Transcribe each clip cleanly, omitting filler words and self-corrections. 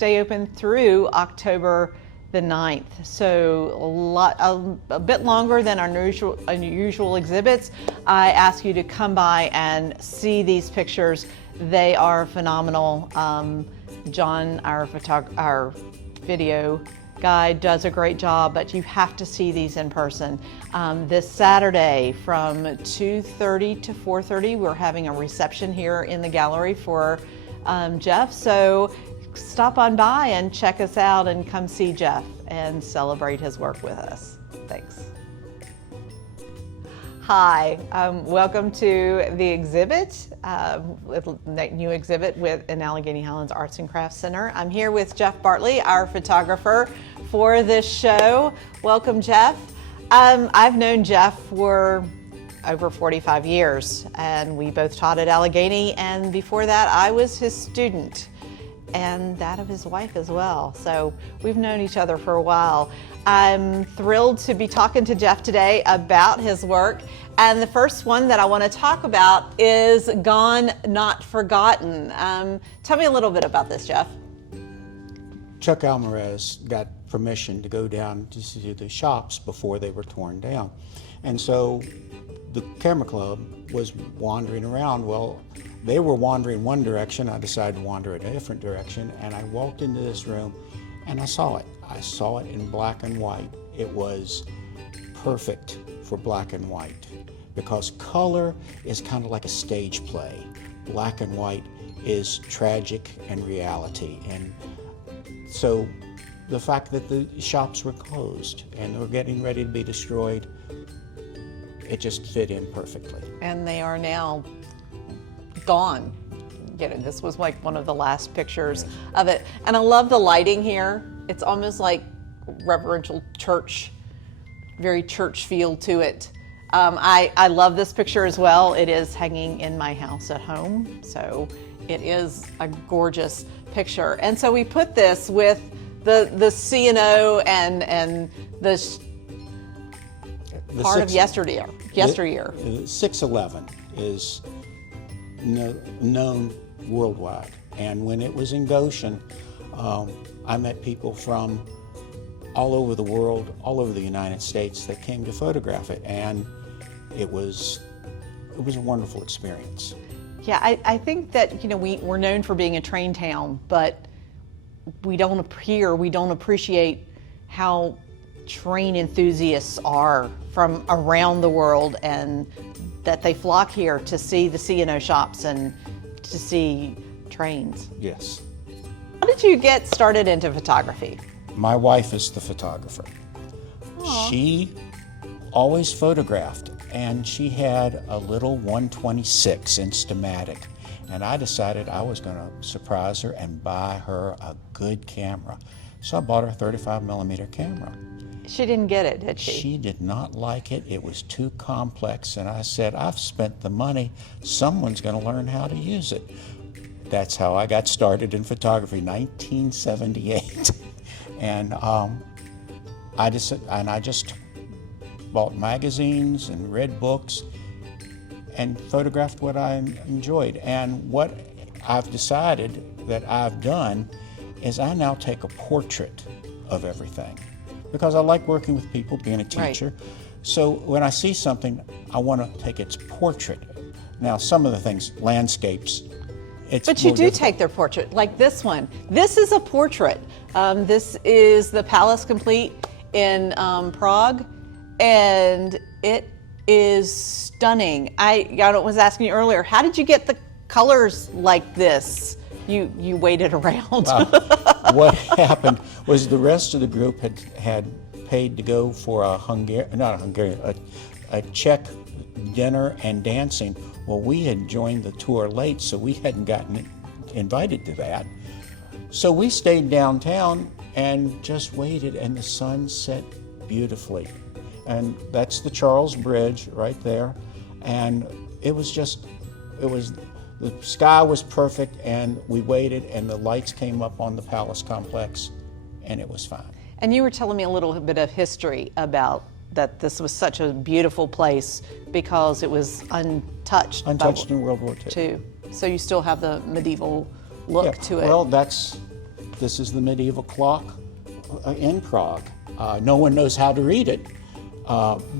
stay open through October the 9th. So a bit longer than our unusual exhibits. I ask you to come by and see these pictures. They are phenomenal. John, our video guy, does a great job, but you have to see these in person. This Saturday from 2:30 to 4:30, we're having a reception here in the gallery for Jeff. So stop on by and check us out and come see Jeff and celebrate his work with us. Thanks. Hi, welcome to the exhibit, new exhibit in Allegheny Highlands Arts and Crafts Center. I'm here with Jeff Bartley, our photographer for this show. Welcome, Jeff. I've known Jeff for over 45 years, and we both taught at Allegheny, and before that I was his student and that of his wife as well. So we've known each other for a while. I'm thrilled to be talking to Jeff today about his work. And the first one that I want to talk about is Gone Not Forgotten. Tell me a little bit about this, Jeff. Chuck Alvarez got permission to go down to see the shops before they were torn down. And so the camera club was wandering around. Well, they were wandering one direction. I decided to wander a different direction, and I walked into this room and I saw it. I saw it in black and white. It was perfect for black and white because color is kind of like a stage play. Black and white is tragic and reality. And so the fact that the shops were closed and were getting ready to be destroyed, it just fit in perfectly. And they are now gone. This was like one of the last pictures of it. And I love the lighting here. It's almost like reverential church, very church feel to it. I love this picture as well. It is hanging in my house at home. So it is a gorgeous picture. And so we put this with the C&O and the part of yesteryear. The 611 is known worldwide, and when it was in Goshen, I met people from all over the world, all over the United States that came to photograph it, and it was a wonderful experience. Yeah, I think that we're known for being a train town, but we don't appreciate how train enthusiasts are from around the world, and that they flock here to see the C&O shops and to see trains. Yes. How did you get started into photography? My wife is the photographer. Aww. She always photographed, and she had a little 126 Instamatic, and I decided I was going to surprise her and buy her a good camera. So I bought her a 35mm camera. She didn't get it, did she? She did not like it. It was too complex, and I said, I've spent the money. Someone's going to learn how to use it. That's how I got started in photography, 1978. And I just bought magazines and read books and photographed what I enjoyed. And what I've decided that I've done is I now take a portrait of everything, because I like working with people, being a teacher. Right. So when I see something, I want to take its portrait. Now, some of the things, landscapes, it's But you do difficult. take their portrait, like this one. This is a portrait. This is the Palace Complete in Prague, and it is stunning. I was asking you earlier, how did you get the colors like this? You waited around. What happened was the rest of the group had paid to go for a Czech dinner and dancing. Well, we had joined the tour late, so we hadn't gotten invited to that. So we stayed downtown and just waited, and the sun set beautifully. And that's the Charles Bridge right there. And the sky was perfect, and we waited, and the lights came up on the Palace complex, and it was fine. And you were telling me a little bit of history about that this was such a beautiful place because it was untouched. Untouched in World War II. So you still have the medieval look to it. Well, that's this is the medieval clock in Prague. No one knows how to read it,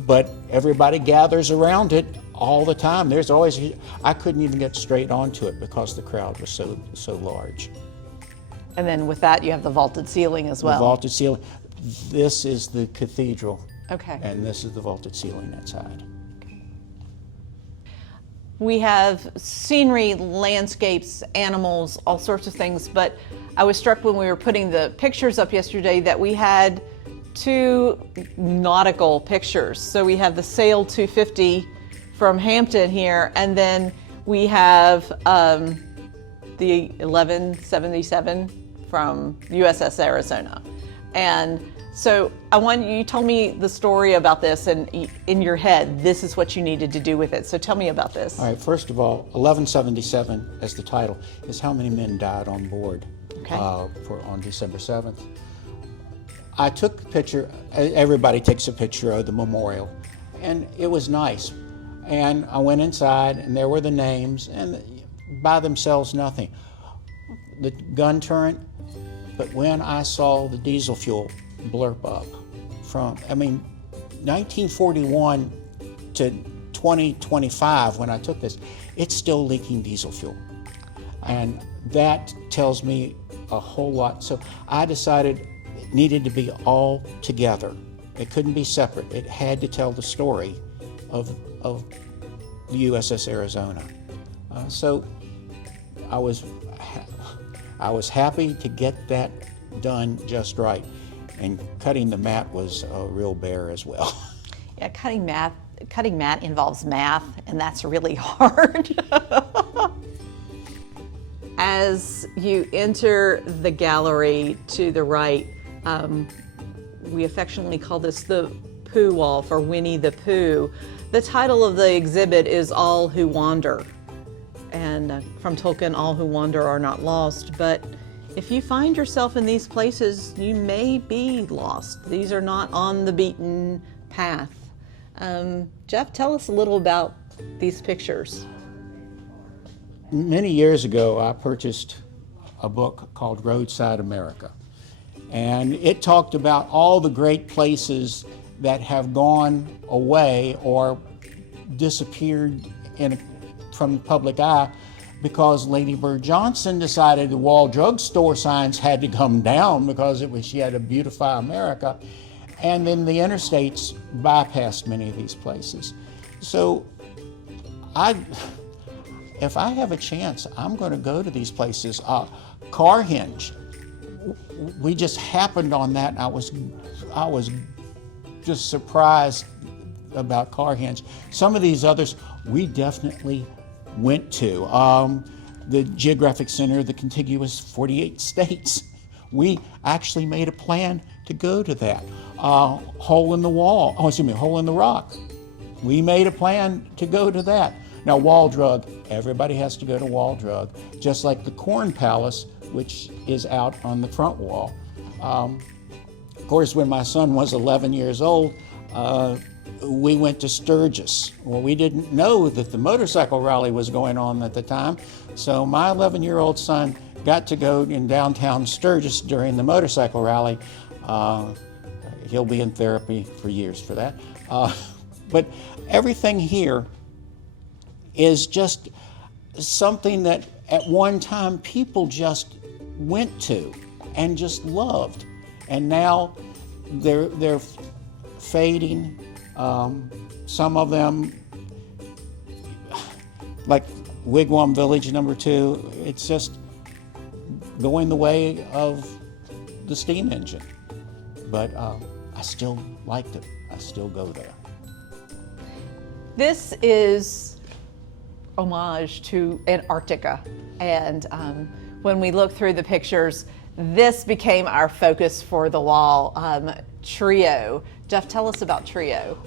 but everybody gathers around it all the time. There's always, I couldn't even get straight onto it because the crowd was so large. And then with that, you have the vaulted ceiling as well. The vaulted ceiling. This is the cathedral. Okay. And this is the vaulted ceiling outside. We have scenery, landscapes, animals, all sorts of things, but I was struck when we were putting the pictures up yesterday that we had 2 nautical pictures. So we have the Sail 250 from Hampton here, and then we have the 1177 from USS Arizona. And so you told me the story about this, and in your head, this is what you needed to do with it. So tell me about this. All right, first of all, 1177 as the title is how many men died on board on December 7th. I took a picture, everybody takes a picture of the memorial, and it was nice. And I went inside, and there were the names, and by themselves, nothing. The gun turret, but when I saw the diesel fuel blurb up from, 1941 to 2025 when I took this, it's still leaking diesel fuel. And that tells me a whole lot. So I decided it needed to be all together. It couldn't be separate. It had to tell the story of the USS Arizona. So I was happy to get that done just right. And cutting the mat was a real bear as well. Yeah, cutting mat involves math, and that's really hard. As you enter the gallery to the right, we affectionately call this the Pooh Wall for Winnie the Pooh. The title of the exhibit is All Who Wander. And from Tolkien, all who wander are not lost. But if you find yourself in these places, you may be lost. These are not on the beaten path. Jeff, tell us a little about these pictures. Many years ago, I purchased a book called Roadside America. And it talked about all the great places that have gone away or disappeared from the public eye because Lady Bird Johnson decided the Wall drugstore signs had to come down because she had to beautify America. And then the interstates bypassed many of these places. So if I have a chance, I'm going to go to these places. Carhenge, we just happened on that. I was just surprised about Carhenge. Some of these others we definitely went to. The Geographic Center of the contiguous 48 states. We actually made a plan to go to that. Hole in the Rock. We made a plan to go to that. Now, Wall Drug, everybody has to go to Wall Drug, just like the Corn Palace, which is out on the front wall. Of course, when my son was 11 years old, we went to Sturgis. Well, we didn't know that the motorcycle rally was going on at the time, so my 11-year-old son got to go in downtown Sturgis during the motorcycle rally. He'll be in therapy for years for that. But everything here is just something that at one time people just went to and just loved. And now they're fading. Some of them, like Wigwam Village number 2, it's just going the way of the steam engine. But I still liked it. I still go there. This is homage to Antarctica. And when we look through the pictures, this became our focus for the wall. Trio. Jeff, tell us about Trio.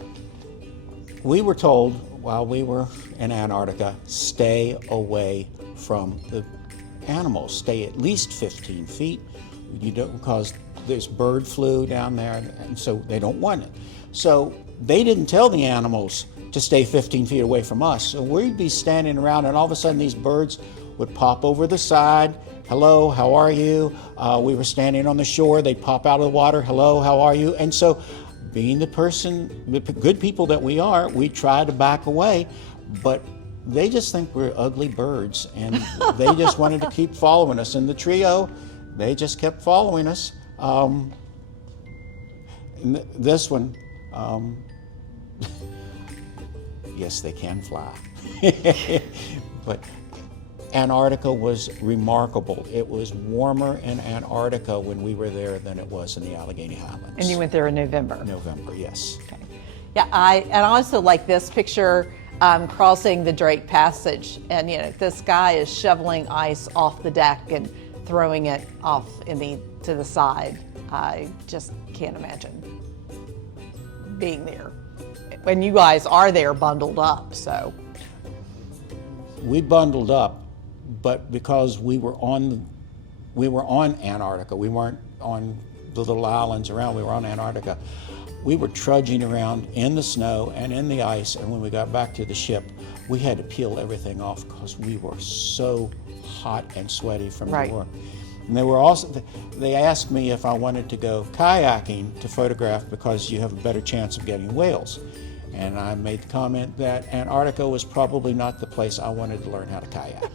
We were told while we were in Antarctica, stay away from the animals. Stay at least 15 feet. You don't, because there's bird flu down there, and so they don't want it. So they didn't tell the animals to stay 15 feet away from us. So we'd be standing around, and all of a sudden these birds would pop over the side. Hello, how are you? We were standing on the shore. They'd pop out of the water. Hello, how are you? And so, being the good people that we are, we try to back away, but they just think we're ugly birds, and they just wanted to keep following us. And the trio, they just kept following us. This one, yes, they can fly. But Antarctica was remarkable. It was warmer in Antarctica when we were there than it was in the Allegheny Highlands. And you went there in November? November, yes. Okay. Yeah, I also like this picture, crossing the Drake Passage, and this guy is shoveling ice off the deck and throwing it off to the side. I just can't imagine being there when you guys are there bundled up. So we bundled up, but because we were on Antarctica, we weren't on the little islands around. We were on Antarctica. We were trudging around in the snow and in the ice, and when we got back to the ship, we had to peel everything off because we were so hot and sweaty from the work. And they asked me if I wanted to go kayaking to photograph because you have a better chance of getting whales. And I made the comment that Antarctica was probably not the place I wanted to learn how to kayak.